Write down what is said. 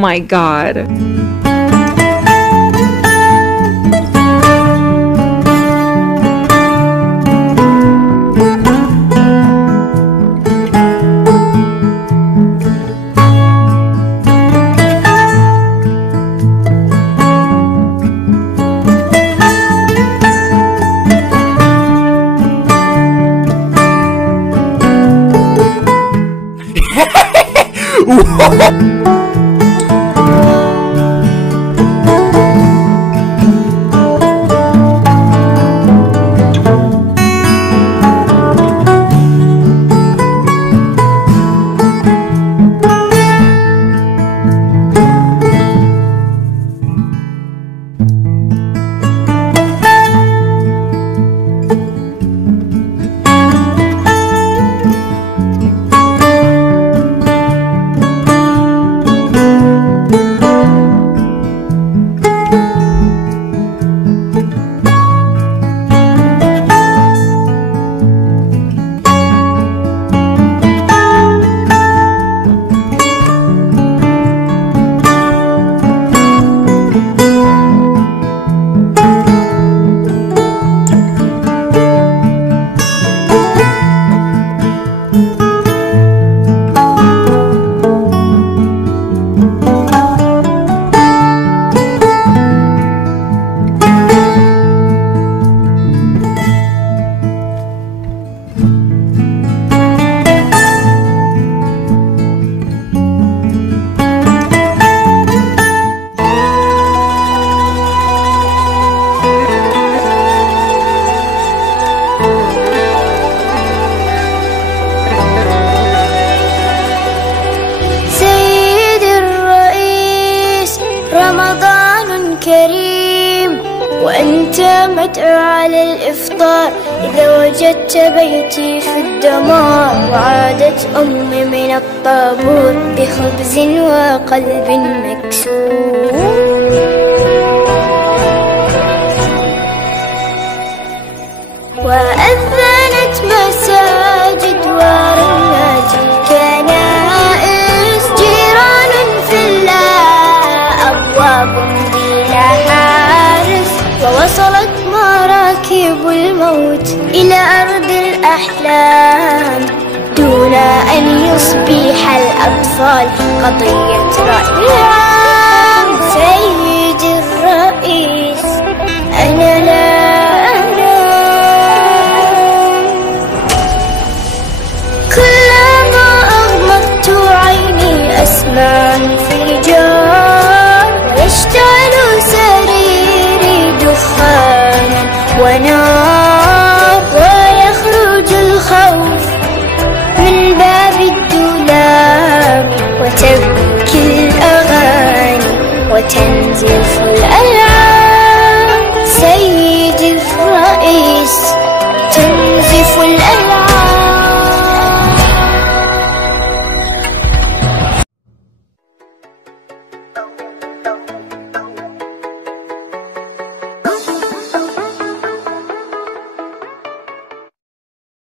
my god. رمضان كريم وأنت مدعو على الإفطار إذا وجدت بيتي في الدمار وعادت أمي من الطابور بخبز وقلب مكسور وأذنت مساجد ورنات كنائس جيران في الله أبواب بلا حارس ووصلت مراكب الموت إلى أرض الأحلام دون أن يصبح الأطفال قضية رأي عام. سيد الرئيس أنا لا أسمع انفجار ويشتعل سريري دخانا ونار ويخرج الخوف من باب الدولاب وتبكي الأغاني وتنزف الألعاب. سيد الرئيس تنزف الألعاب.